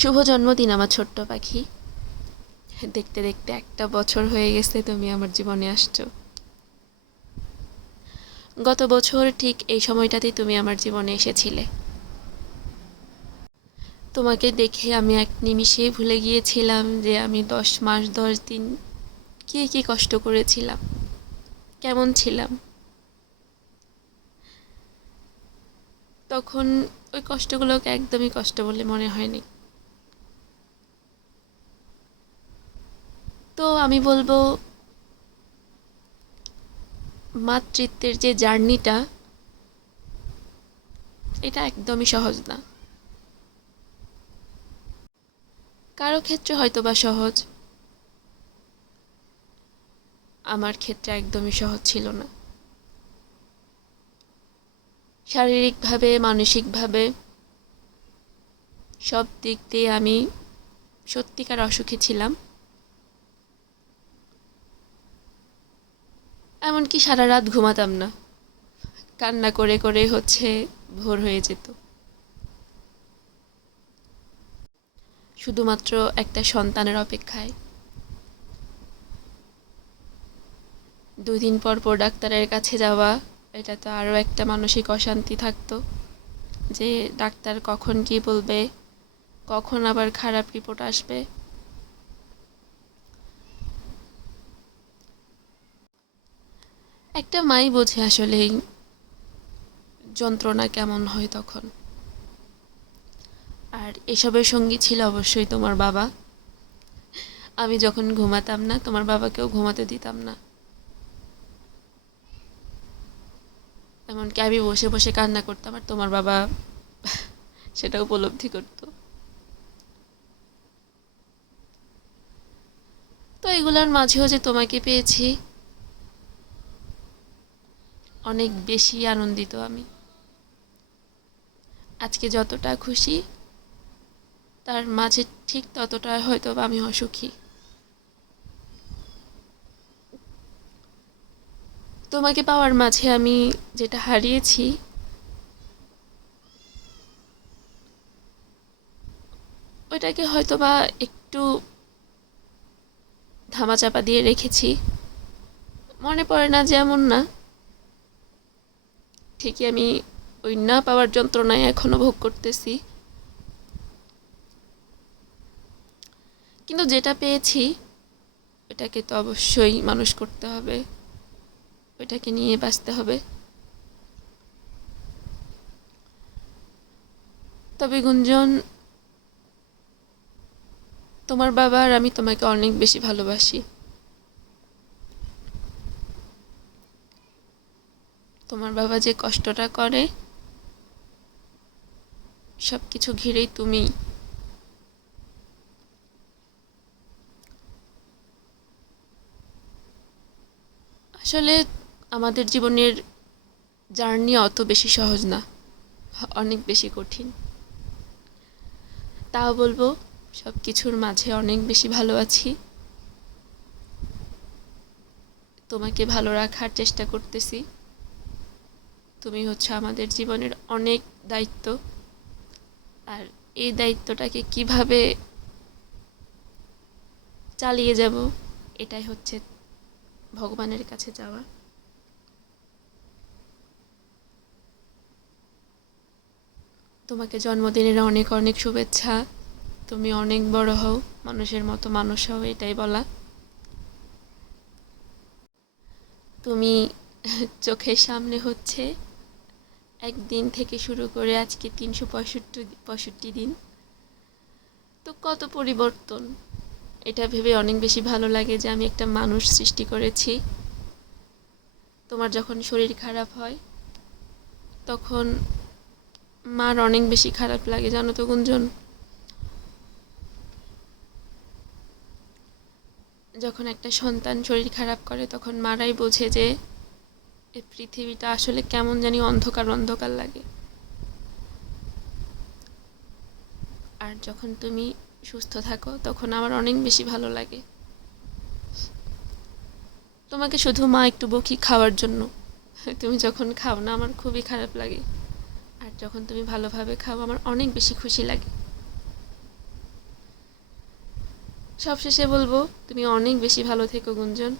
শুভ জন্মদিন আমার ছোট্ট পাখি। দেখতে দেখতে একটা বছর হয়ে গেছে তুমি আমার জীবনে আসছো। গত বছর ঠিক এই সময়টাতেই তুমি আমার জীবনে এসেছিলে। তোমাকে দেখে আমি এক নিমিষে ভুলে গিয়েছিলাম যে আমি 10 মাস 10 দিন কি কি কষ্ট করেছিলাম, কেমন ছিলাম। তখন ওই কষ্টগুলোকে একদমই কষ্ট বলে মনে হয়নি। তো আমি বলবো, মাতৃত্বের যে জার্নিটা, এটা একদমই সহজ না। কারো ক্ষেত্রে হয়তো বা সহজ, আমার ক্ষেত্রে একদমই সহজ ছিল না। শারীরিকভাবে, মানসিকভাবে সব দিক দিয়ে আমি সত্যিকার অসুখী ছিলাম। এমনকি সারা রাত ঘুমাতাম না, কান্না করে করে ভোর হয়ে যেত। শুধুমাত্র একটা সন্তানের অপেক্ষায়। 2 দিন পর পর ডাক্তারের কাছে যাওয়া, এটা তো আরও একটা মানসিক অশান্তি থাকতো, যে ডাক্তার কখন কি বলবে, কখন আবার খারাপ রিপোর্ট আসবে। একটা মাই বোঝে আসলে এই যন্ত্রণা কেমন হয় তখন। আর এসবের সঙ্গী ছিল অবশ্যই তোমার বাবা। আমি যখন ঘুমাতাম না, তোমার বাবাকেও ঘুমাতে দিতাম না। এমনকি আমি বসে বসে কান্না করতাম আর তোমার বাবা সেটা উপলব্ধি করতো। তো এগুলোর মাঝেও যে তোমাকে পেয়েছি, অনেক বেশি আনন্দিত আমি। আজকে যতটা খুশি, তার মাঝে ঠিক ততটা হয়তো আমি অসুখী। তোমাকে পাওয়ার মাঝে আমি যেটা হারিয়েছি, ওইটাকে হয়তো বা একটু ধামাচাপা দিয়ে রেখেছি। মনে পড়ে না যে এমন না, ঠিকই আমি ওই না পাওয়ার যন্ত্রণায় এখনো ভোগ করতেছি। কিন্তু যেটা পেয়েছি, ওটাকে তো অবশ্যই মানুষ করতে হবে, ওইটাকে নিয়ে বাঁচতে হবে। তবে গুঞ্জন, তোমার বাবা আর আমি তোমাকে অনেক বেশি ভালোবাসি। তোমার বাবা যে কষ্টটা করে, সব কিছু ঘিরেই তুমি। আসলে আমাদের জীবনের জার্নি অত বেশি সহজ না, অনেক বেশি কঠিন। তাও বলবো, সব কিছুর মাঝে অনেক বেশি ভালো আছি। তোমাকে ভালো রাখার চেষ্টা করতেছি। তুমি হচ্ছে আমাদের জীবনের অনেক দায়িত্ব। আর এই দায়িত্বটাকে কিভাবে চালিয়ে যাব, এটাই হচ্ছে ভগবানের কাছে যাওয়া। তোমাকে জন্মদিনের অনেক অনেক শুভেচ্ছা। তুমি অনেক বড় হও, মানুষের মতো মানুষ হও, এটাই বলা। তুমি চোখের সামনে হচ্ছে একদিন থেকে শুরু করে আজকে 365 দিন, তো কত পরিবর্তন। এটা ভেবে অনেক বেশি ভালো লাগে যে আমি একটা মানুষ সৃষ্টি করেছি। তোমার যখন শরীর খারাপ হয়, তখন মার অনেক বেশি খারাপ লাগে, জানো তো গুঞ্জন। যখন একটা সন্তান শরীর খারাপ করে, তখন মারাই বোঝে যে এই পৃথিবীটা আসলে কেমন জানি অন্ধকার অন্ধকার লাগে। আর যখন তুমি সুস্থ থাকো, তখন আমার অনেক বেশি ভালো লাগে। তোমাকে শুধু মা একটু বকি খাওয়ার জন্য, তুমি যখন খাও না আমার খুবই খারাপ লাগে। আর যখন তুমি ভালোভাবে খাও, আমার অনেক বেশি খুশি লাগে। সবশেষে বলবো তুমি অনেক বেশি ভালো থেকো গুঞ্জন।